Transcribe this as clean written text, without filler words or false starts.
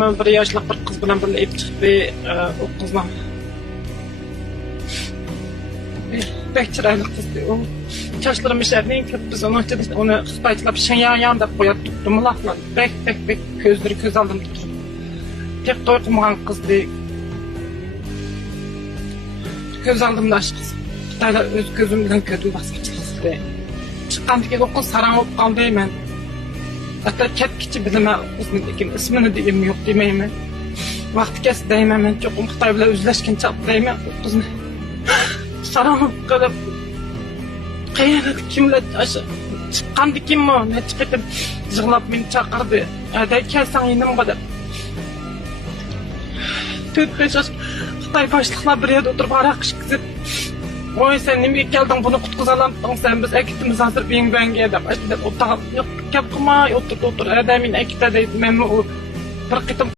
Bir yaşlıq bir qız bilan birga ip chiqdi, o qizning pek chiroyli qizdi. O chochlari sharning ko'p biz uni xitoychalab Shanyan deb qo'yatdik. Dumlaqlar bek ko'zlari ko'z oldimda turib. Pek to'y qilmagan qizdi. Ko'z oldimda qiz. Xitoylar o'z ko'zim bilan ko'rdim basqıçıldı. Chiqqandan keyin o qiz sarang bo'lib qoldi men. Hatta ketkichi bilaman o'zimning ismini deyim yo'q demayman. Vaqti kes deyman men cho'qim Xitoy bilan o'zlashgancha deyman qizni. Sarang qilib qayerda kimlar chiqqandan keyin men chiqib yig'lab meni chaqirdi. Aday kelsang yanimga deb. 4-5 yosh Xitoy boshliqlar bir yerda o'tirib aroq ichib oy sen nimaga kelding buni qutqizalamding sen biz akitimiz hozir benganga deb aytib o'tirib yo'q gap qilmay o'tir aday men akita deydi men bir qitim